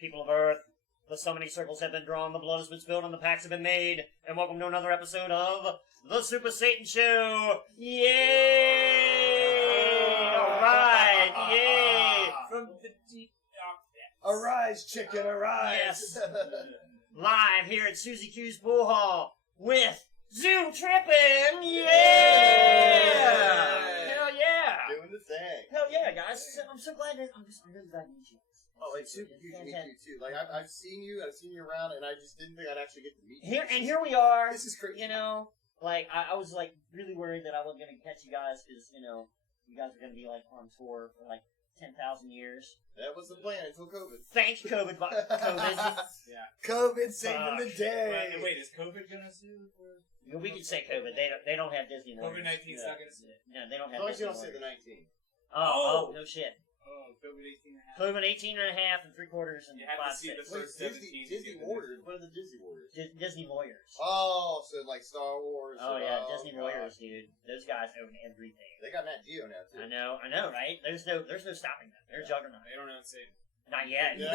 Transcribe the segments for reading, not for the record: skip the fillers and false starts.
people of Earth. The summoning circles have been drawn, the blood has been spilled, and the pacts have been made. And welcome to another episode of The Super Satan Show! Yay! Alright, yay! From the deep dark depths. Arise, chicken, arise! Yes. Live here at Susie Q's Pool Hall with Zoom Trippin! Yeah! Hell yeah! Doing the thing. Hell yeah, guys. I'm so glad that I'm really glad to meet you. Oh, like super huge to meet you too. Like I've seen you around, and I just didn't think I'd actually get to meet you. Here we are. This is crazy. You know, like I was like really worried that I wasn't gonna catch you guys because you know you guys are gonna be like on tour for like 10,000 years. That was the plan until COVID. Thanks, COVID. COVID. Yeah. COVID saving the day. Wait, is COVID gonna sue? We can say COVID. They don't have Disney. COVID-19's not gonna sue. No, they don't As have. long as you Disney don't say the Warriors. 19. Oh, no shit. Oh, COVID-18 and a half. COVID 18 and a half and 3/4 and You have to see 5/6. the first 17 Disney Warriors. What are the Disney Warriors? Disney Lawyers. Oh, so like Star Wars. Oh yeah, Disney God. Lawyers, dude. Those guys own everything. They got Nat Geo now too. I know, right? There's no stopping them. They're juggernaut. They don't own Satan. Not yet. No.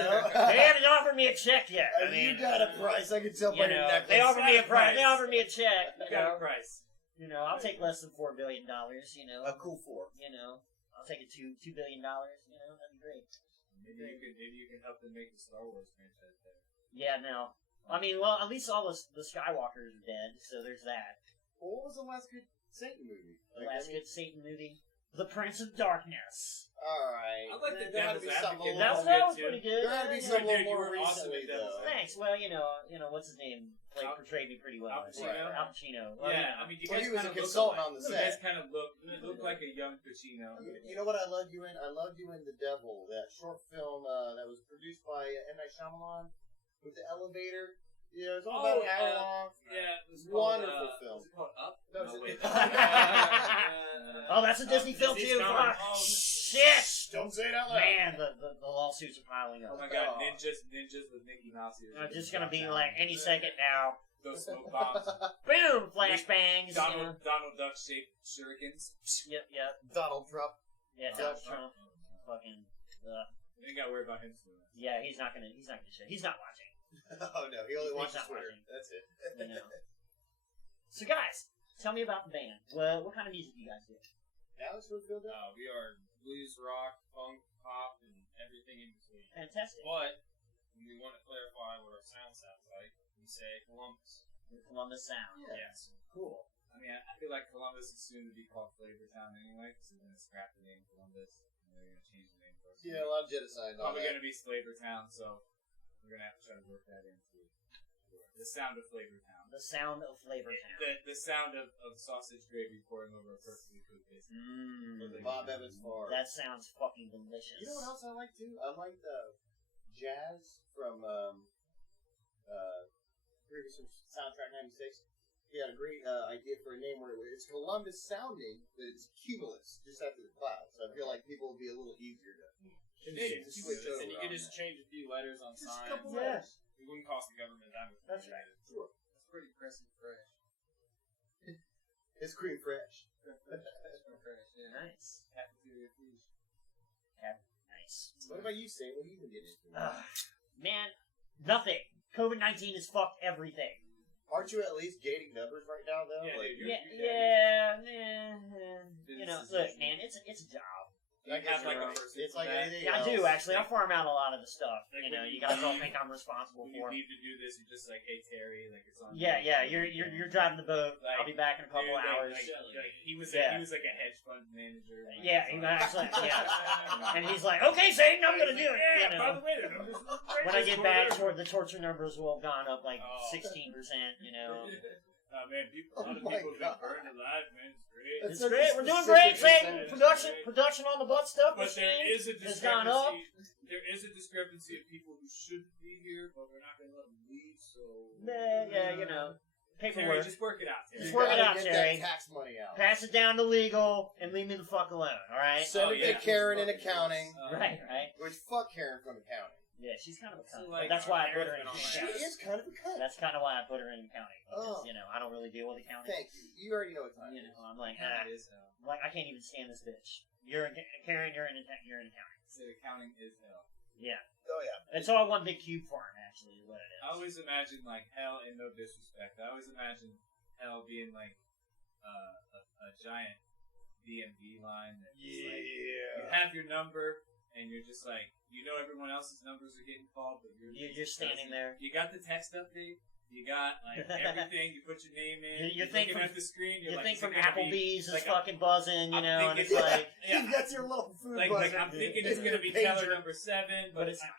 They haven't offered me a check yet. I mean, you got a price. I can tell by you your know, necklace. they offered me a price. They offered me a check. You got a price. You know, I'll take less than $4 billion. You know, A cool four. you know, I'll take it $2 billion. You know, that'd be great. Maybe you can help them make the Star Wars franchise better. Yeah, no. I mean, well, at least all the Skywalkers are dead, so there's that. Well, what was the last good Satan movie? The last good Satan movie, The Prince of Darkness. Alright. I like the There had to Devil's be something Advocate. a little That was good, pretty too. good. There had to be Yeah. some Dude, you more were awesome recently, at Devil's though. Thanks. Well, you know what's his name? Portrayed me pretty well. Al Pacino? Al Pacino. Well, Yeah, I mean, you Well, guys he was kind a of consultant look on the alike. set. You guys kind of look like a young Pacino. You know what I loved you in? I loved you in The Devil, that short film that was produced by M. Night Shyamalan with the elevator. You know, it's all about an hour long. Yeah, it was called, Wonderful film. Was it called Up? No, it's- wait. Oh, that's a Disney film Disney's too. coming. Fuck. Oh, Shit. Don't say it out loud. Man, the lawsuits are piling Oh up. my god, Oh. ninjas with Mickey Mouse ears. I'm just gonna be like any second now. Those smoke bombs. Boom! Flashbangs. Donald Duck shaped shurikens. Yep. Donald Trump. Yeah, Donald Trump. Fucking. You ain't gotta worry about him soon. Yeah, he's not gonna shit. He's not watching. Oh no, he only He's watches not Twitter. watching. That's it. You know. So guys, tell me about the band. Well, what kind of music do you guys do? Alex Woodfield. We are blues, rock, funk, pop, and everything in between. Fantastic. But when we want to clarify what our sound sounds like, we say Columbus. Columbus Sound. Yes. Cool. I mean, I feel like Columbus is soon to be called Flavortown anyway, because they're gonna scrap the name Columbus, and they're gonna change the name for us. Yeah, a lot of genocide. and all Probably that. gonna be Flavortown, so we're gonna have to try to work that into the sound of Flavortown. The sound of Flavortown. The sound of sausage gravy pouring over a perfectly cooked biscuit. Mmm. Bob Evans Farr. That sounds fucking delicious. You know what else I like too? I like the Jazz from previous soundtrack '96. He had a great idea for a name where it's Columbus sounding, but it's cumulus, just after the clouds. So I feel like people will be a little easier to switch over. And you can just change a few letters on Just a signs. couple Yeah. letters. It wouldn't cost the government that much. That's right. Sure. It's pretty crisp and fresh. It's cream fresh. Crisp and fresh, yeah. Nice. Cafeteria fish. Nice. What about you, Sam? What have you been getting into? Man, nothing. COVID-19 has fucked everything. Aren't you at least gating numbers right now, though? Yeah, like, dude, You know, look, man, it's a job. I guess have like you're a right. person It's for like that. anything Yeah, I else. do actually. I farm out a lot of the stuff. Like You know, when you you- guys all think I'm responsible When you for. need to do this, you're just like, hey Terry, like it's on. Yeah, you're driving the boat. Like, I'll be back in a couple Dude, hours. he was Yeah. like a hedge fund manager. Like, Yeah, he actually, yeah. And he's like, okay, Satan, I'm gonna do it. Yeah, You by know. the way, the numbers look great When I this get back, quarter. the torture numbers will have gone up like Oh. 16%. You know, Man, a lot of Oh my people have God. been burned alive, man. It's great. That's it's such a great. We're doing specific great, Satan. percentage. Production on the butt stuff. But there is a has gone up. discrepancy. There is a discrepancy of people who shouldn't be here, but we're not going to let them leave. So Yeah, you know, Terry, paperwork. just work it out. Terry. Just You work it gotta out, get Terry. that tax money out. Pass it down to legal and leave me the fuck alone. All right. Send Oh, it yeah. to Karen in accounting. Right. Which fuck Karen from accounting. Yeah, she's kind of a cunt. So, But like, that's why I put her in Karen's been on She accounting. is kind of a cunt. That's kind of why I put her in accounting. Because, Oh. you know, I don't really deal with accounting. Thank you. You already know what time You it know, is. I'm like, It is hell. I can't even stand this bitch. You're in, Karen. You're in accounting. Said accounting is hell. Yeah. Oh yeah. It's all one big cube farm, actually, is what it is. I always imagine like hell, and no disrespect. I always imagine hell being like a giant DMV line. That's like, you have your number, and you're just like, everyone else's numbers are getting called, but You're standing there. You got the text update. You got like everything. You put your name in. You You're think looking from, at the screen. You You're think like, from Applebee's is like fucking buzzing, I'm and it's thinking- like yeah. That's your little food Like buzzer. I'm thinking it's gonna be Pager. teller number 7, but it's not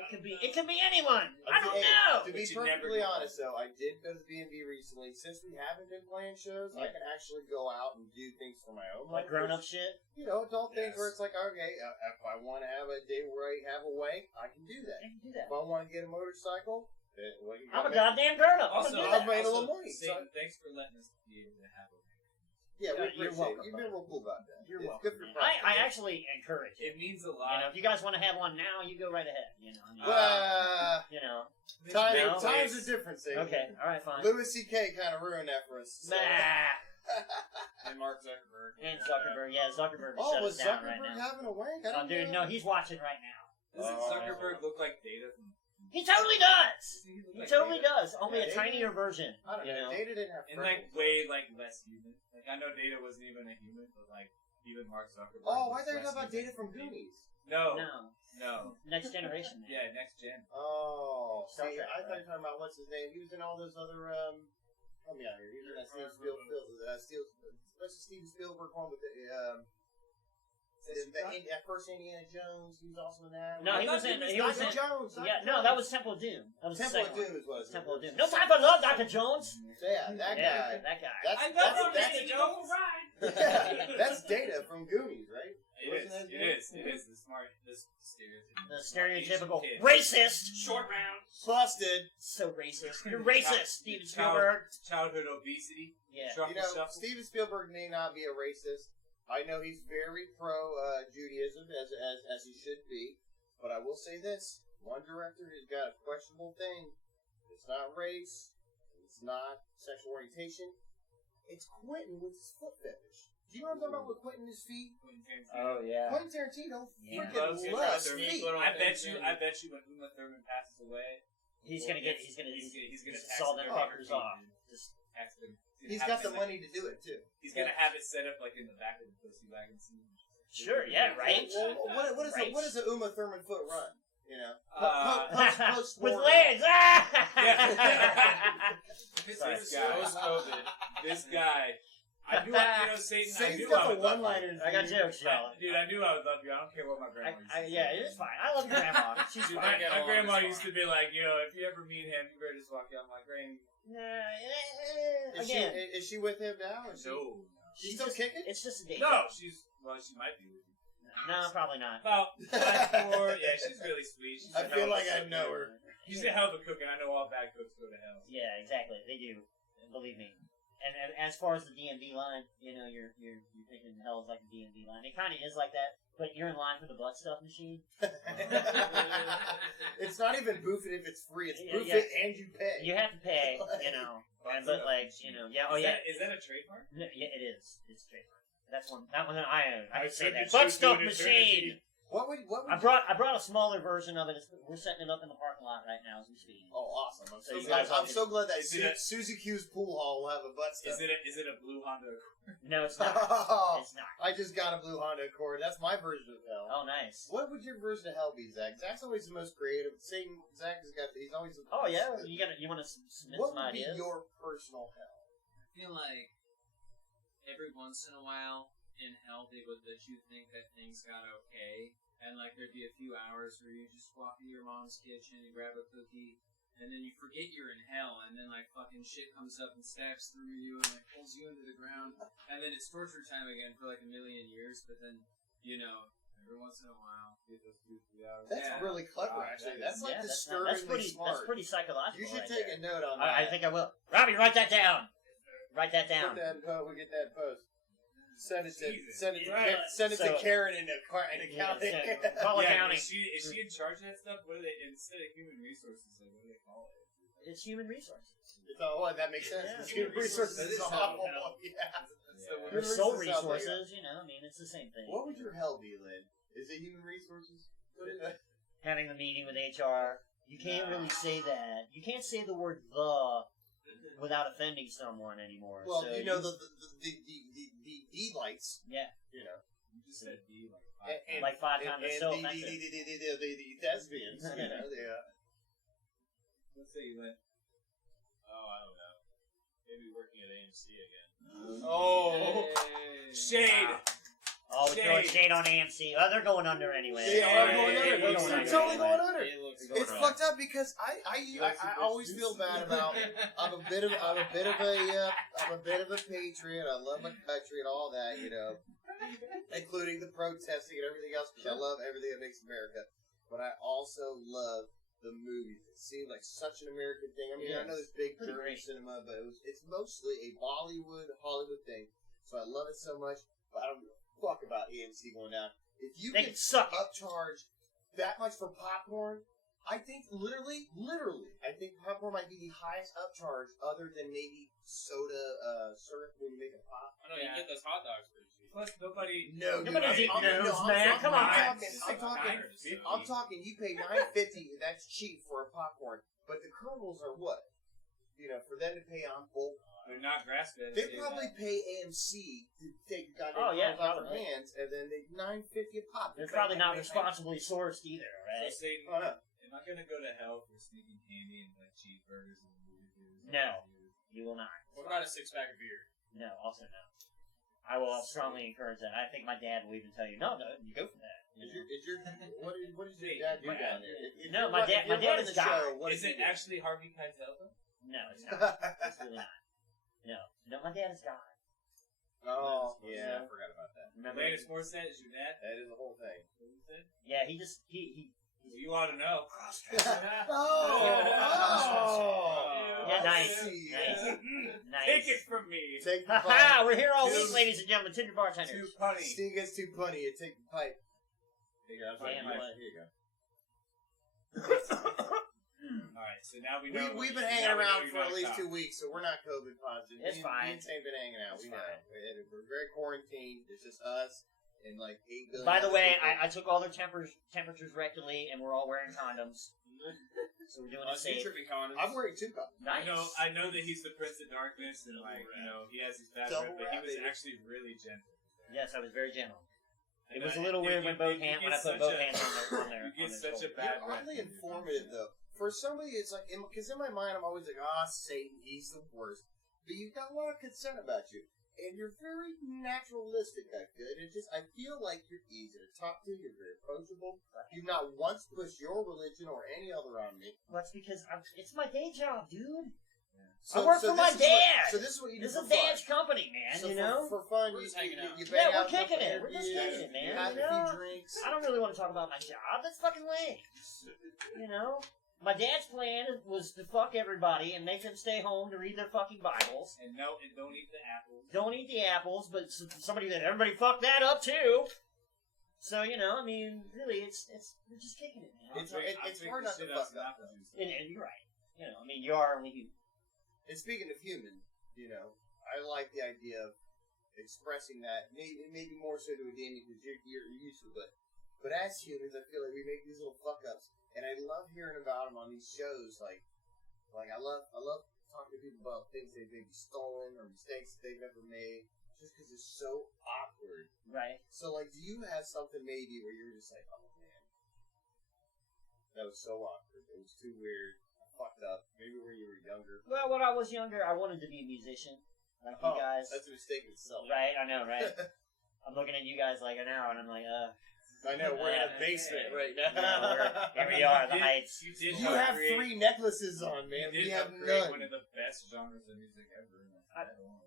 5. it could be anyone. I don't Hey, know. To be But you never perfectly know. honest, though, I did go to the B&B recently. Since we haven't been playing shows, I can actually go out and do things for my own. Like grown up shit. Adult things Yes. where it's like, okay, if I want to have a day where I have a wank, I can do that. I can do that. If I want to get a motorcycle, I'm a goddamn grown up. Also, I'm I've gonna do made a that. little money. Satan, thanks for letting us be able to have a Yeah, we You're appreciate welcome, it. You've been real cool about that. You're It's welcome. good for I actually encourage it. It means a You lot. know, if you guys want to have one now, you go right ahead. This Times No. are different, Sam. Okay, all right, fine. Louis C.K. kind of ruined that for us. So. And Mark Zuckerberg. And Zuckerberg, Zuckerberg Oh, shut was us down Zuckerberg right now. having a wank? I Oh, didn't dude, know. no, he's watching right now. Doesn't Oh. Zuckerberg look like Data from? He totally does. Doesn't look He like totally Data? does. Only Yeah, a Data- tinier version. I don't you know. know. Data didn't have And like freckles. way less human. Like I know Data wasn't even a human, but like even Mark Zuckerberg. Oh, was why they less talking about human Data from than Data. Goonies? No. Next generation. Man. Yeah, next gen. Oh, Star see, Trek, I thought right? you were talking about what's his name. He was in all those other. Help me out here. He was in that Steven Spielberg. What's the Steven Spielberg one with that first Indiana Jones? He was also in that. No, he was in. He was in. Jones. Yeah, no, that was Temple of Doom. That was the Temple of second one. Doom is what it was. Temple of Doom. No time for love, Dr. Jones. Yeah, that Yeah, guy. that guy. That's Data from Goonies, right? It is the smart, this The stereotypical stereotypical Asian kid. racist. Short round. Busted. So racist. You're racist, Steven Child- Spielberg. Childhood obesity. Yeah. Shuffle, You know, shuffle. Steven Spielberg may not be a racist. I know he's very pro Judaism, as he should be. But I will say this: one director has got a questionable thing. It's not race. It's not sexual orientation. It's Quentin with his foot fetish. Do you know what I'm talking about with Quentin and his feet? Oh yeah. Quentin Tarantino Yeah. freaking Loves loves Uma feet. Thurman. I bet you when Uma Thurman passes away, He's gonna get. he's gonna saw them tax fuckers their off. feet. Just Tax them. He's Have got it the like- money to do it too. He's gonna have it set up like in the back of the pussy wagon scene. sure, yeah, right. Well, what Right. is a Uma Thurman foot run? You know, With post-mortem. legs. Ah! Sorry. This guy. I knew Satan. I Satan's knew I got the would love you. one-liners. I got jokes, y'all. Dude, I knew I would love you. I don't care what my grandma used to say. Yeah, it is fine. I love your grandma. She's Dude, fine. my grandma used to be like, if you ever meet him, you better just walk out. My granny. Again, Is she with him now? Is she, No. She's still just, kicking? It's just a date. No, she might be with you. No, probably not. About 5'4". Yeah, she's really sweet. She's I a feel hell of a like I cook. know her. She's a hell of a cook, and I know all bad cooks go to hell. Yeah, exactly. They do. Believe me. And as far as the DMV line, you're thinking hell is like the DMV line. It kind of is like that, but you're in line for the butt stuff machine. It's not even boof it if it's free. It's Yeah, boof yeah. it and you pay. You have to pay, but like, yeah, oh yeah. Is that a trademark? No, yeah, it is. It's trademark. That one that I own. I can say said that. you Butt should stuff do it machine. What would I brought a smaller version of it. We're setting it up in the parking lot right now as we speak. Oh, awesome! I'm So so you glad. guys all I'm so glad that Is it a- Susie Q's pool hall will have a butt stuff. Is it a blue Honda? No, it's not. Oh, It's not. I just got a blue Honda Accord. That's my version of hell. Oh, nice. What would your version of hell be, Zach? Zach's always the most creative. Satan, Zach has got. He's always. Oh yeah, you want to submit What some would be ideas? your personal hell? I feel like every once in a while in hell they would let you think that things got okay, and like there'd be a few hours where you just walk into your mom's kitchen and grab a cookie, and then you forget you're in hell, and then like fucking shit comes up and stabs through you and like pulls you into the ground, and then it's torture time again for like a million years, but then every once in a while Get those 2-3 hours. That's Yeah. really clever, God, actually. that That's like Yeah, disturbingly smart. That's pretty psychological. You should right take there. a note on that. I think I will. Robbie, write that down. Write that down. We get that post. Send it to Jesus. Right. send it So- to Karen in accounting. Call Yeah, accounting. is she in charge of that stuff? What do they instead of human resources? Like, what do they call it? It's human resources. Oh, that makes sense. Yeah. Human resources That is is awful. hell. Yeah. So Or Human soul resources out there. resources, I mean, it's the same thing. What would your hell be, Lynn? Is it human resources? having the meeting with HR. You can't really say that. You can't say the word "the" without offending someone anymore. Well, so you know the lights. Yeah. You know. You just said D like 5 And- times. like 5 times. And It's so the offensive. thespians. You know. Let's say you went. Oh, I don't know. Maybe working at AMC again. Oh. Hey. Shade. Oh, we're throwing shade on AMC. Oh, they're going under anyway. They are going under. They're They're under totally anyway. going under. It looks It's fucked up because I always feel bad about. I'm a bit of a patriot. I love my country and all that, you know, including the protesting and everything else. Because I love everything that makes America, but I also love the movies. It seems like such an American thing. I mean, I know there's big Pretty German great. cinema, but it's mostly a Bollywood, Hollywood thing. So I love it so much. But I don't give a fuck about AMC going down. If you They can can suck it. upcharge that much for popcorn, I think literally, I think popcorn might be the highest upcharge other than maybe soda syrup when you make a pop. I know you can get those hot dogs pretty cheap. Plus, nobody. No, Nobody's dude, eating I'm- those, no, man. Come on. I'm talking. You pay $9.50. That's cheap for a popcorn. But the kernels are what? You know, for them to pay on bulk. They're not grass fed. They probably pay AMC to take the goddamn Oh, yeah, kernels out of their probably. hands, and then they $9.50 a pop. They're probably not responsibly sourced either, So right? Satan, Oh, no. am I gonna go to hell for sneaking candy and like cheeseburgers and movie theaters? No. You will not. What about a 6-pack of beer? No, also no. I will strongly encourage that. I think my dad will even tell you, no, you go for that. You know? What does your dad do My down dad- there? If No, you're my run- dad- if you're my dad running is the show, God. what Is does he it do? actually Harvey Keitel though? No, it's not. It's really not. No, my dad is God. Oh, yeah, I forgot about that. Remember? Latest sports set is your dad. That is the whole thing. What you said? Yeah, he just he. Well, you ought to know. Yeah, nice. I see. Nice. Take it from me. Take the Ha pipe. ha! We're here all Too- week, ladies and gentlemen. Tinder Too bartenders. punny. Steve gets too punny. You take the pipe. Here you go. Damn Here right. you go. Alright, so now we know. We've been hanging now we know around you're for not at a least cop. 2 weeks, so we're not COVID positive. It's Me fine. and Sam been hanging out. It's We know. fine. We're very quarantined. It's just us and like 8 billion. By the other way, people. I took all their temperatures rectally, and we're all wearing condoms, so we're doing it safe. Trippin condoms. I'm wearing 2 cups. Nice. I know that he's the Prince of Darkness and like, you know, he has his bad Double rep, but he rap, was baby. actually really gentle. Yes, I was very gentle. It And, was a little weird when both hands when I put both hands on their You get on their such a shoulders. bad You're rep. oddly informative, though. For somebody, it's like, because in my mind, I'm always like, Satan, he's the worst. But you've got a lot of concern about you. And you're very naturalistic, I feel. And it just, I feel like you're easy to talk to. You're very approachable. You've not once pushed your religion or any other on me. Well, that's because it's my day job, dude. So, I work for my this is what- dad. so this is what you do This for is a dad's fun. company, man. So you know. for fun, We're you just hanging out. bang Yeah, we're out, kicking couple it. We're just interviews, kicking it, man. You have You a few know? drinks. I don't really want to talk about my job. That's fucking lame. You know. My dad's plan was to fuck everybody and make them stay home to read their fucking Bibles. And no, and don't eat the apples. Don't eat the apples, but somebody that everybody fucked that up too. So you know, I mean, really, it's we're just kicking it, man. It's hard not to fuck up. And you're right. You know, I mean, you are only human. And speaking of human, you know, I like the idea of expressing that, maybe more so to a Damien because you're used to it, but as humans, I feel like we make these little fuck ups, and I love hearing about them on these shows. Like I love talking to people about things they've maybe stolen or mistakes that they've ever made, just because it's so awkward. Right. So, like, do you have something maybe where you're just like, oh man, that was so awkward, it was too weird, I fucked up, maybe when you were younger. Well, when I was younger, I wanted to be a musician, like you guys. That's a mistake in itself. Right, I know, right? I'm looking at you guys like an hour, and I'm like, I know, we're in a basement right now. here we are, the heights. You did You have create- 3 necklaces on, man. You We did have create none. one of the best genres of music ever.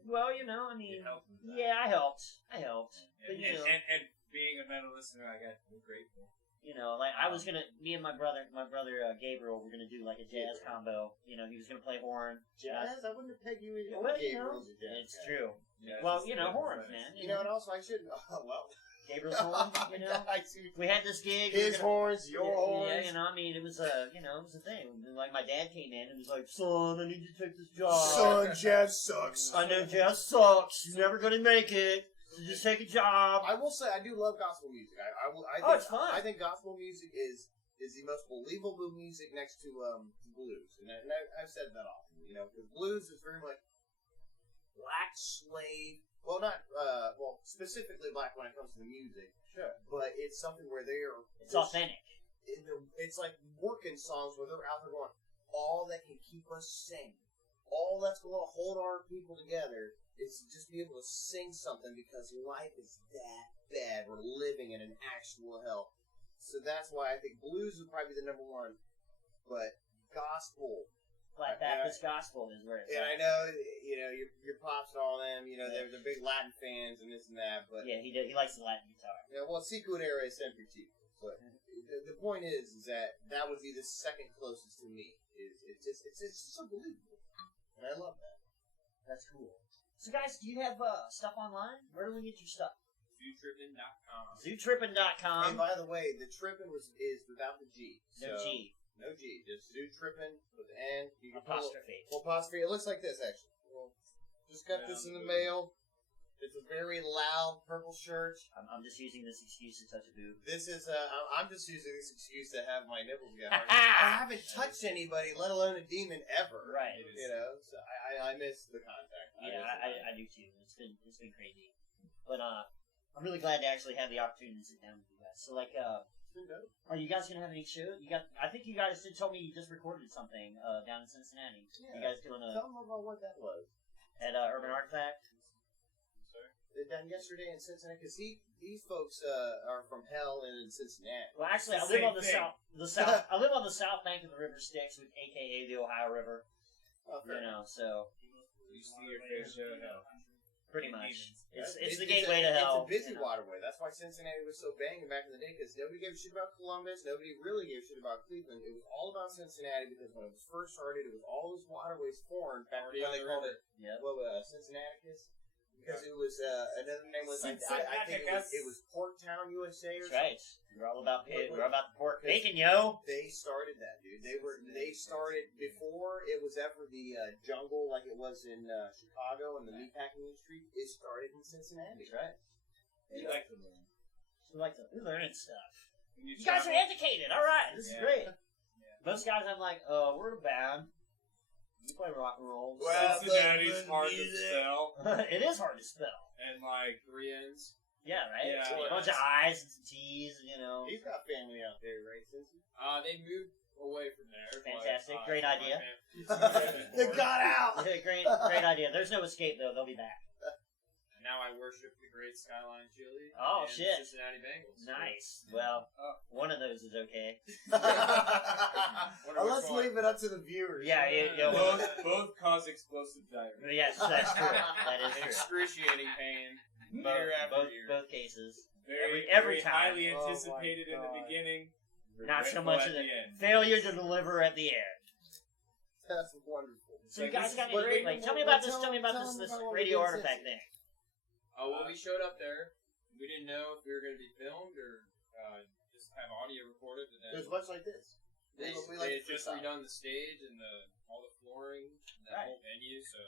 Well, you know, I mean, It helped with that. yeah, I helped. But, And, you know, and being a metal listener, I got grateful. you know, like, I was gonna, me and my brother Gabriel, were gonna do, like, a jazz combo. You know, he was gonna play horn. Jazz? I wouldn't have pegged you in Well, you know, Gabriel's a jazz it's guy. true. Yeah, Well, it's you know, just- horns, man. You know, and also I shouldn't. Oh, well. Gabriel's horn, you know? I see. We had this gig. we were His gonna- horns, your horns. Yeah, you know, I mean, it was a thing. And, like, my dad came in and was like, son, I need you to take this job. Son, jazz sucks. I know jazz sucks. You're never gonna make it. So just take a job. I will say, I do love gospel music. I Oh, think, it's fun. I think gospel music is is the most believable music next to blues, and I've said that often, because blues is very much black slave. Well, not specifically black when it comes to the music. Sure. But it's something where they are. It's authentic. It's like working songs where they're out there going, all that can keep us sane, all that's going to hold our people together is to just be able to sing something because life is that bad. We're living in an actual hell. So that's why I think blues would probably be the number one. But gospel. Black Baptist gospel is where it's and at. I know, your pops and all them, they're big Latin fans and this and that, but... Yeah, he likes the Latin guitar. Secret era is sempre chico. But the point is that would be the second closest to me. It's just so believable. And I love that. That's cool. So guys, do you have stuff online? Where do we get your stuff? ZooTrippin.com. ZooTrippin.com. And by the way, the Trippin is without the G. No G. No G. Just ZooTrippin with an N. You can Apostrophe. Apostrophe. It looks like this, actually. Well, just got this in the mail. It's a very loud purple shirt. I'm just using this excuse to touch a boob. This is I'm just using this excuse to have my nipples get hard. I haven't touched anybody, let alone a demon, ever. Right. So I miss the contact. I do too. It's been crazy, but I'm really glad to actually have the opportunity to sit down with you guys. So are you guys gonna have any show? I think you guys told me you just recorded something down in Cincinnati. Yeah. You guys doing Tell them about what that was. at Urban Artifact? Done yesterday in Cincinnati, because these folks are from hell in Cincinnati. Well, actually, I live on the south. I live on the south bank of the River Styx, aka the Ohio River. Oh, So You see your fair share of hell. pretty much, it's It's the gateway to hell. It's a busy waterway. That's why Cincinnati was so banging back in the day, because nobody gave a shit about Columbus. Nobody really gave a shit about Cleveland. It was all about Cincinnati, because when it was first started, it was all those waterways formed. Back when they called it Cincinnaticus. Because it was another name was I think it was Porktown, USA, or That's right. something. We're all about pig. We're all about the pork bacon, yo. They started that, dude. They started before it was ever the jungle like it was in Chicago and the meatpacking industry. It started in Cincinnati. That's right. You like to learn. We're learning stuff. When You guys are educated. All right, this is Yeah. great. Yeah. Most guys, I'm like, we're a band. We play rock and roll. Well, Cincinnati's the hard to music. spell. It is hard to spell. And like 3 N's. Yeah, right? Yeah, A bunch of I's and some T's, He's got family out there, right, Cincy? They moved away from there. Fantastic. But, Great idea. They got out! Yeah, great idea. There's no escape, though. They'll be back. And now I worship the great Skyline Chili. Oh, and shit. Cincinnati Bengals. Nice. Well, one of those is okay. Let's leave it up to the viewers. Yeah, Both cause explosive diarrhea. Yes, that's true. That is true. Excruciating pain. Year after year. Both cases. Very every time. highly Oh, my anticipated in the God. beginning. Not so regretful much at of the end. failure to deliver at the end. That's wonderful. So you Like, guys this got is any what- great? Like, tell me about this. tell Tell me about them this about what radio we did artifact since- thing. Oh, well, we showed up there. We didn't know if we were going to be filmed or just have audio recorded. And It was then much like this. they like had just freestyle. redone the stage and all the flooring and that Right. whole venue. So,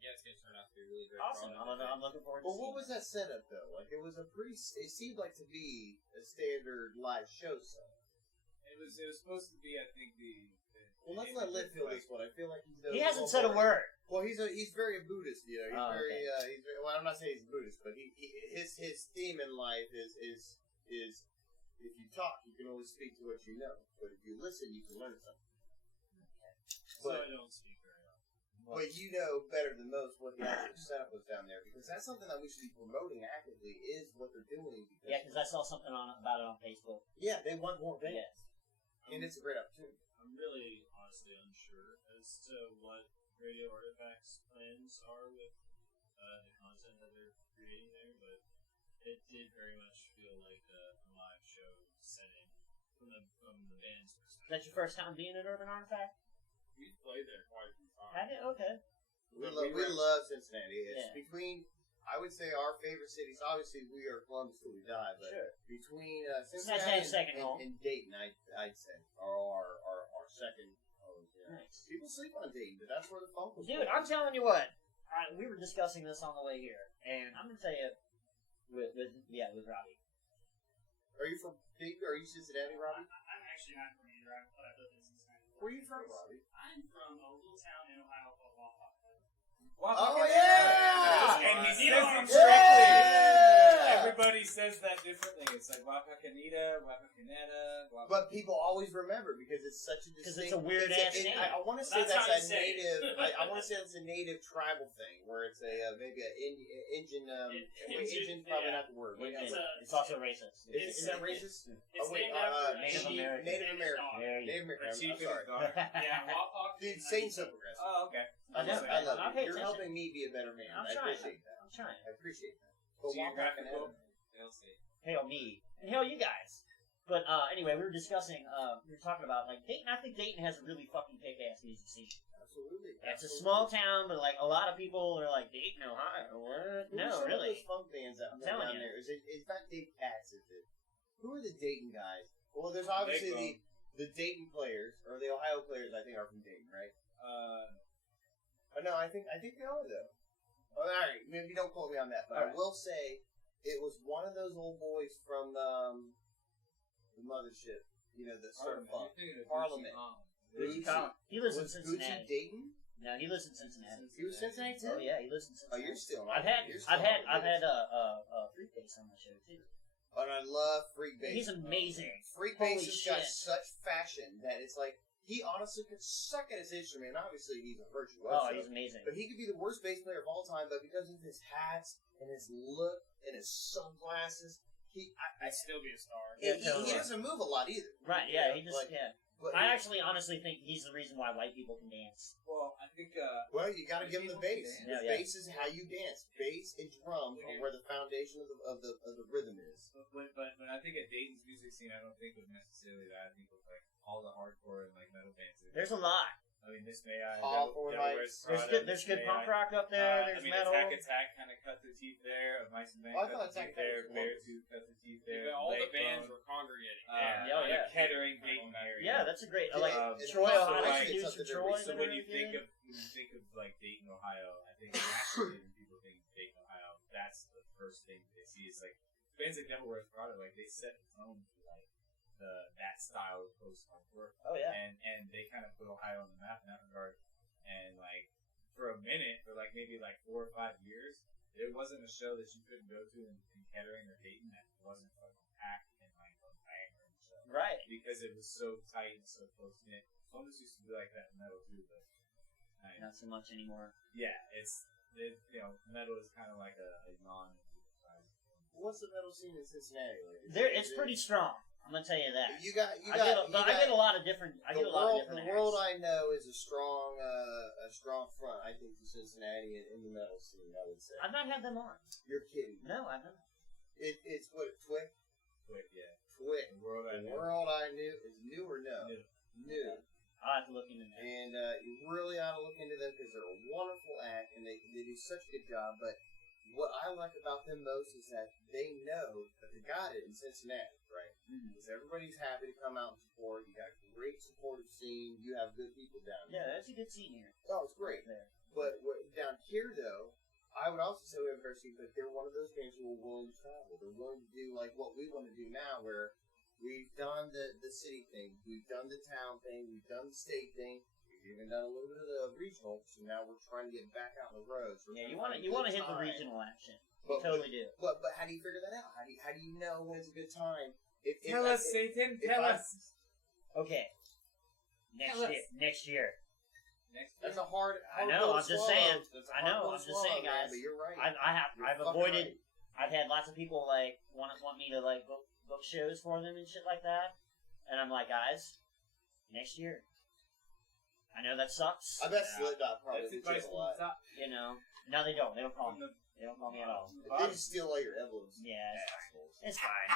yeah, it's going to turn out to be a really great Awesome. product. I'm looking forward to Well, seeing what was that setup though? Like it was it seemed like to be a standard live show set. It was supposed to be, I think, Well, let's let Liv feel this one. I feel like He hasn't said a word. Well, he's very Buddhist, He's Oh, very, well, I'm not saying he's Buddhist, but his theme in life is if you talk, you can only speak to what you know, but if you listen, you can learn something. So But, I don't speak very often. but you know better than most what the actual setup was down there, because that's something that we should be promoting actively is what they're doing. Because, Yeah, because I saw something about it on Facebook. yeah, they want more bands, Yes. and it's a great opportunity. I'm really honestly unsure as to what Radio Artifact's plans are with the content that they're creating there, but it did very much feel like a live show setting from the band's Is perspective. that your first time being at Urban Artifact? We've played there quite a few times. Have you? Okay. We love Cincinnati. It's Yeah. between, I would say, our favorite cities. Obviously, we are Columbus till we die, but Sure. between Cincinnati's Cincinnati second home. and Dayton, I'd say, are our second homes. Yeah. Nice. People sleep on Dayton, but that's where the funk was. Dude, born. I'm telling you what. We were discussing this on the way here, and I'm gonna tell you, with Robbie. Are you from Dayton? Are you Cincinnati, Robbie? actually not from either, but I lived in Cincinnati. Where are you from, Robbie? I'm from a little town in Ohio called Wapak. Oh, yeah! And he Yeah! says it strictly. Yeah! Everybody says that differently. It's like Wapakanita, Wapakaneta, But people always remember because it's such a Because distinct... it's a weird-ass name. I want to say That's how that's you a say it. native... I want to say that's a native tribal thing, where it's a maybe an Indian... Indian probably yeah. not the word. It's, It's it's also racist. Is that racist? It's wait, named after Native sheep. American. Native American. There you Native American. Or I'm Chief and sorry. his daughter. Yeah, Wapak. Dude, Satan's so progressive. Oh, okay. I love it. I love I'll it. pay You're attention. helping me be a better man. I'm I trying. appreciate that. I'm trying. I appreciate that. But Geographical. Wapak They'll see. Hell me. And hell you guys. But anyway, we were discussing, we were talking about, like, Dayton. I think Dayton has a really fucking kick-ass music scene. Absolutely. It's a small town, but, like, a lot of people are like, Dayton, Ohio, what? Who are No, some of really. those funk bands that I'm are telling down you. there? It's not Dave Katz, is it? Who are the Dayton guys? Well, there's obviously the Dayton players, or the Ohio players, I think, are from Dayton, right? Oh, no, I think they are, though. Oh, all right, maybe don't quote me on that, but I will say it was one of those old boys from the mothership, you know, the sort of funk. Parliament. Gucci Gucci. Collins. He lives in Was Gucci Cincinnati. Dayton? No, he lives in Cincinnati. He was Cincinnati too? Oh yeah, he lives in Oh, Cincinnati. you're still. I've had Freakbase on my show too. And I love Freak Bass. He's amazing. Freak Holy Bass has got shit. such fashion that it's like he honestly could suck at his instrument. Obviously, he's a virtuoso. Oh, he's amazing. But he could be the worst bass player of all time, but because of his hats and his look and his sunglasses, I'd still be a star. Yeah, he doesn't move a lot either. Right? Yeah, he just Like, But I actually honestly think he's the reason why white people can dance. Well, I think. Well, you got to give him the bass. Yeah, The yeah. bass is how you dance. Bass and drum are where the foundation of the rhythm is. But when I think of Dayton's music scene, I don't think of necessarily that. I think of like all the hardcore and like metal bands. There's a lot. I mean, this May I. Hardcore Delaware's Mice. Prada, There's This good May punk I. rock up there. There's I mean, metal. Attack kind of cut the teeth there. Of Mice and Men Oh, I cut thought the teeth Attack there. was Beartooth cut the teeth there. All the Lake bands Bone, were congregating Yeah, the yeah. Kettering, Dayton area. Yeah, that's a great. Like It's Troy, also Ohio. like Dudes something from Troy. to So that when are you good. think of like Dayton, Ohio, I think naturally when people think Dayton, Ohio, that's the first thing they see. Is like bands like Devil Wears Prada, like they set the tone for like that style of post-hardcore. Oh yeah. And they kind of put Ohio on the map in that regard. And like for a minute, for like maybe like 4 or 5 years, there wasn't a show that you couldn't go to in Kettering or Dayton that wasn't fucking packed and like a banger and show. Right. Because it was so tight and so close knit. Almost used to be like that in metal too, but Not so much anymore. yeah, metal is kind of like a non. What's the metal scene in Cincinnati like? It's pretty strong. I'm gonna tell you that. I get a lot of different. I get a lot of different. The world I know is a strong front. I think for Cincinnati in the metal scene. I would say. I've not had them on. You're kidding. No, I've not. It's what Twick. Quick, yeah. Twick. The world I The know. world I knew is new or no? New. I'll have to look into that. And you really ought to look into them because they're a wonderful act and they do such a good job. But what I like about them most is that they know that they got it in Cincinnati, right? Because everybody's happy to come out and support. You got a great supportive scene. You have good people down there. Yeah, that's a good scene here. Oh, it's great. There. But down here, though, I would also say we have a great scene, but they're one of those bands who are willing to travel. They're willing to do like what we want to do now, where we've done the city thing, we've done the town thing, we've done the state thing. We've even done a little bit of the regional, so now we're trying to get back out on the roads. Yeah, you want to hit the regional action. You But- totally do. But how do you figure that out? How do you know when it's a good time? Tell us, Satan. Tell us. Okay. Next year. That's a hard. I know. pill to I'm just swallow. saying. That's a I hard know. pill I'm to just swallow, saying, man, guys. But you're right. I've You're fucking avoided. right. I've had lots of people like want me to like book shows for them and shit like that, and I'm like, guys, next year. I know that sucks. I bet Slipknot probably That's would advice take a from lot. the top. You know. No, they don't. They don't call From me. the They don't call me at all. They just steal all your envelopes. Yeah, Assholes. it's fine.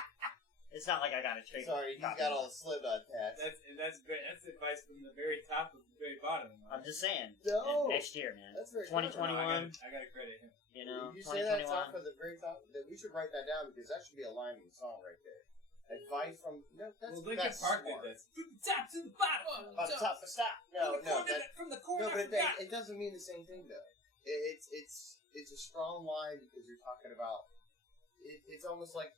It's not like I got a trade. Sorry, he's got all the Slipknot tats. That's great. That's advice from the very top of the very bottom. I'm just saying. No. Next year, man. That's very 2021. I gotta credit him. You know, You say that 2021. top of the very top. That we should write that down because that should be a line in the song right there. Advice from that's Linkin that's Park smart. did this. From the top to the bottom. From the top to stop. No, From the corner. no, but it doesn't mean the same thing though. It's a strong line because you're talking about. It's almost like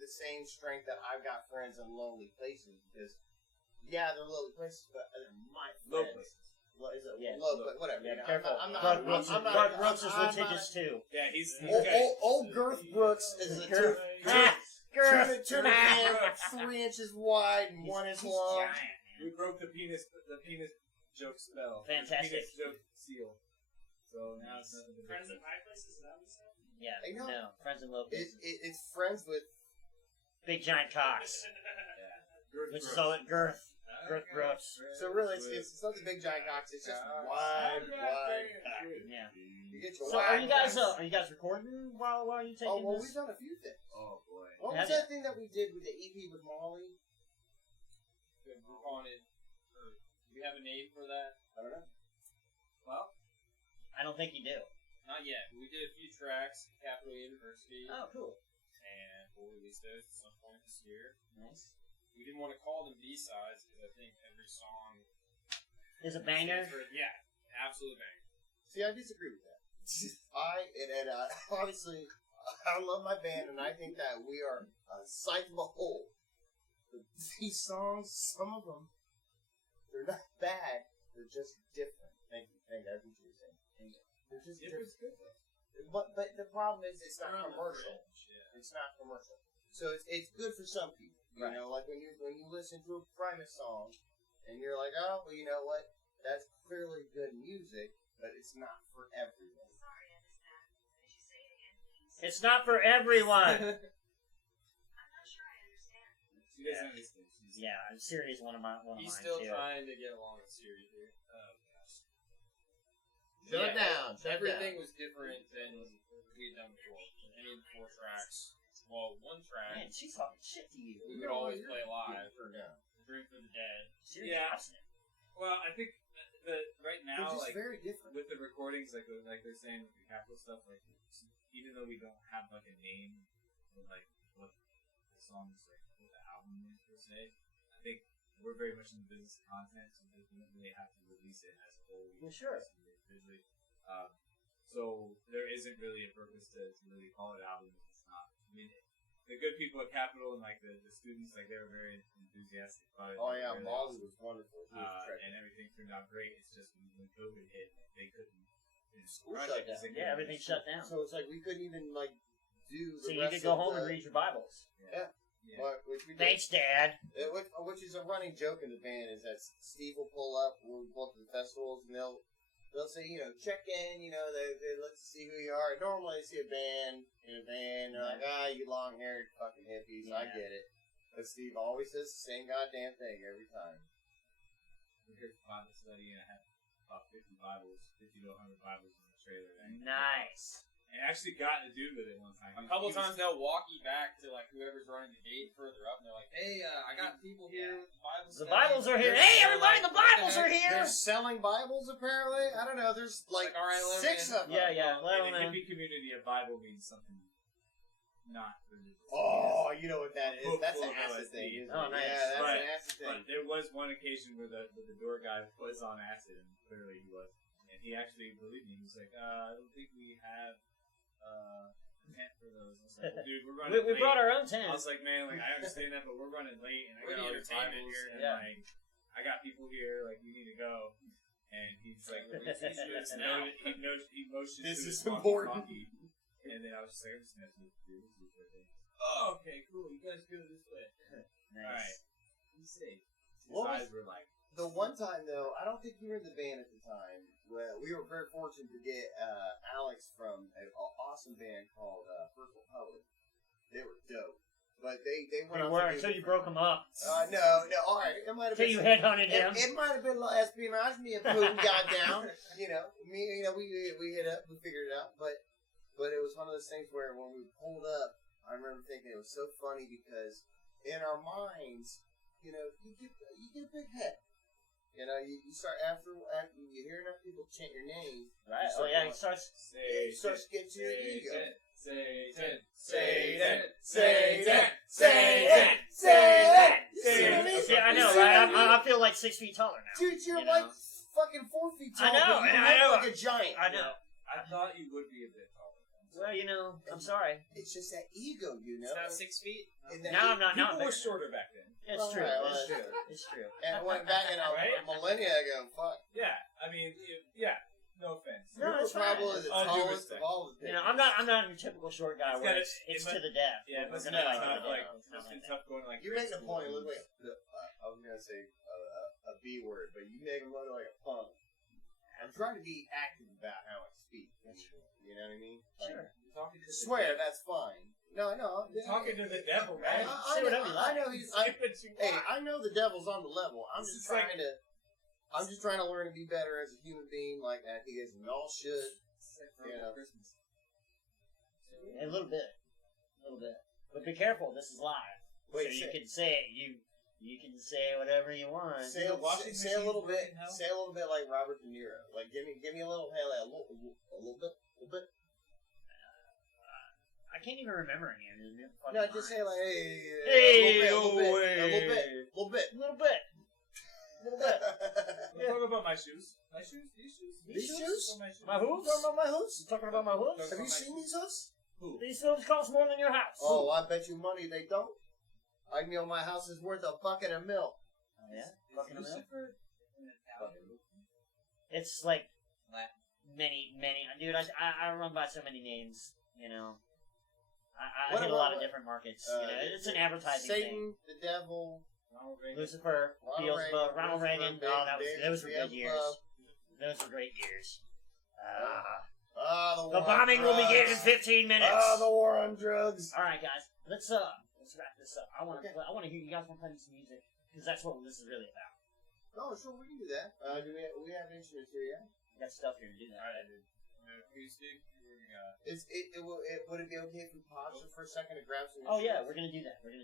the same strength that I've got friends in lonely places because Yeah, they're lowly places, but they're my Low friends. places. Is it Yeah. low, but whatever. Yeah, you know, careful. I'm not. Garth Brooks, I'm not. Garth Brooks is I'm not- litigious too. Yeah, he's Old Girth Brooks is a Girth. two and a half, 3 inches wide and 1 inch long. Giant, We broke the penis joke spell. Fantastic. Penis joke seal. So now it's nothing to Friends in high places, is that what you said? Yeah, I know. no, friends in low places. It's friends with. Big giant cocks, Girth which is Brooks. all it Girth Brooks. So really, it's not the big giant cocks. It's just wide. Yeah. You get your So are you guys cocks. recording while you taking Oh well, this? we've done a few things. Oh boy. What Have was that thing that we did with the EP with Molly? We're calling it. Do we have a name for that? I don't know. Well, I don't think you do. not yet. But we did a few tracks at Capital University, Oh, cool. and we'll release those at some point this year. Nice. We didn't want to call them B-sides because I think every song Is a banger. Yeah, absolute banger. See, I disagree with that. Obviously, I love my band, and I think that we are a sight of a whole. But these songs, some of them, they're not bad. They're just different. Thank you. I appreciate you saying. They're just different. But the problem is, it's not commercial. It's not commercial. So it's good for some people. You know, like when you listen to a Primus song, and you're like, oh, well, you know what? That's clearly good music, but it's not for everyone. Sorry, I missed that. Could you say it again, please? It's not for everyone. I'm not sure I understand. She doesn't understand. Yeah, Siri is one of mine He's still too. trying to get along with Siri here. Oh gosh. Shut it down. Shut it Everything down. was different than we'd done before. Any 4 tracks. Well, one track Man, she's talking shit to you. we would always play live. Her down. Drink for the Dead. Siri's Yeah. obstinate. Well, I think right They're now, just like very different. with the recordings, like they're saying with the Capital stuff, like even though we don't have like a name for like what the song is, like what the album is per se, I think we're very much in the business of content, so we don't really have to release it as a whole. Well, sure. Individually. So there isn't really a purpose to really call it album. It's not. I mean, the good people at Capital and like the students, like they were very enthusiastic about it. Oh yeah, Really Molly was wonderful. She was and everything turned out great. It's just when COVID hit, like, they couldn't. School project shut is down. like- Yeah, everything shut down. So it's like we couldn't even like do the So you rest could go of home the, and read your Bibles. Yeah. which we did. Thanks, Dad. Which is a running joke in the band is that Steve will pull up when we go to the festivals and they'll say, you know, check in, you know, they let's see who you are. Normally they see a band in a van, they're like, you long haired fucking hippies, I Yeah. get it. But Steve always says the same goddamn thing every time. We're here for Bible study, and I had about 50 to 100 Bibles in the trailer. Nice. And I actually got a dude with it one time. A couple times they'll walk you back to like whoever's running the gate further up, and they're like, "Hey, I got people here with the Bibles. The Bibles are here. Hey, everybody, the Bibles are here. They're selling Bibles apparently. I don't know. There's like all right, let 6 me- of them. Yeah. Well, in the man. hippie community, a Bible means something not religious. Oh, you know what that is? Book That's full an of acid LSD. thing. Isn't Oh, it? nice. Yeah, that's But- an acid thing. But there was one occasion where the door guy was on acid, and clearly he was. And he actually believed me. He was like, I don't think we have tent for those. I was like, well, dude, we're running We late. brought our own I tent. was like, man, like I understand that, but we're running late, and I We're got the all these entertainment Bibles, here. and Yeah. like I got people here, like we need to go. And he's like, he motioned This to is his important. walkie-talkie. And then I was just like, I'm just gonna do this for thing. Oh, okay, cool. You guys go this way. Nice. Alright. Be safe. His What was- eyes were like, The one time though, I don't think you were in the band at the time. Well, we were very fortunate to get Alex from an awesome band called Purple Poet. They were dope, but they went. You on were to do until you broke them up. No. All right, it might have Until you been. headhunted him. It might have been a little espionage. Me and Putin got down. We hit up, we figured it out. But it was one of those things where when we pulled up, I remember thinking it was so funny because in our minds, you get a big head. You start after you hear enough people chant your name. Right? you Oh, start yeah, going, he starts. it starts to get to your ego. Satan, Satan, Satan, Satan, Satan. See what I mean? Yeah, I know, See what right? I mean? I feel like 6 feet taller now. Dude, you're You like know? fucking 4 feet tall. I know, but you I look know. like a giant. I know. I thought you would be a bit taller. Well, you know, I'm sorry. It's just that ego, you know. It's not 6 feet. And that Now I'm not. Now People I'm were bigger. shorter back then. It's Well, true. right, well, It's that's true. true. It's true. And went back in a Right? millennia ago. Fuck. Yeah, I mean, no offense. No, You were it's fine. probably the All due tallest respect. of all the You know, I'm not your typical short guy It's where gotta- it's it to the death. Yeah, We're but it's gonna not, fight to the like, death. It's not it's been like tough going to, like, You grade make the school. point. Look, wait. I was gonna say a B word, but you make him look like a punk. I'm trying to be active about how I speak. That's true. You know what I mean? Like, Sure. You're talking to the Swear, devil. that's fine. No. You're talking to the devil, man. Say whatever you I like. know he's. Skip it too Hey, much. I know the devil's on the level. I'm This just is like- trying to. I'm just trying to learn to be better as a human being, like I think as we all should. It's like for Yeah. Christmas. A little bit. But be careful. This is live. Wait, so you can say you can say whatever you want. say the washing say a little machine bit. working, Hal? Say a little bit like Robert De Niro. Like give me a little a little bit. I can't even remember any of them. No, just say like hey, Hey, a little bit, oh, a little bit, hey. a little bit. A little bit. Let's talk about my shoes. My shoes? These shoes? These shoes? What about my shoes? My hooves? Talking about my hooves? You talking about my hooves? Have you seen these hooves? Who? These hooves cost more than your house. Oh, I bet you money they don't. I know my house is worth a bucket of milk. Oh, yeah? Is Fucking Lucifer an Italian? It's like Latin. many. Dude, I run by so many names, you know. I What hit a about lot of what- different markets. You know, it's an advertising Satan, thing. the devil, Ronald Reagan. Lucifer, Ronald Beelzebub, Reagan, Ronald Reagan. Lucifer, Oh, those were good years. Beelzebub. Those were great years. The The war bombing on will begin in drugs. 15 minutes. The war on drugs. All right, guys, let's wrap this up. I want to hear you guys want to play me some music because that's what this is really about. Oh, sure, we can do that. Do we have instruments here yet? We got stuff here to do that. Alright, dude. Acoustic. What do we got? Would it be okay if we paused it for a second to grab some Oh yeah, instruments? we're gonna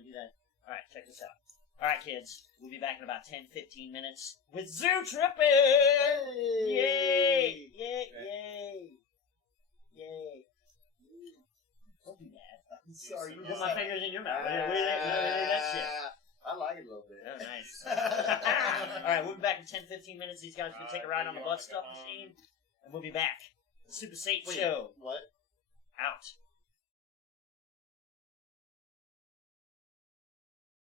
do that. All right, check this out. All right, kids, we'll be back in about 10-15 minutes with Zoo Trippin'. Yay! Don't do that. I'm sorry, you Put my fingers in your mouth. Look at that shit. I like it a little bit. Oh, nice. All right, we'll be back in 10-15 minutes. These guys will take a ride on the butt stuff machine, and we'll be back. The Super Satan Show What? out.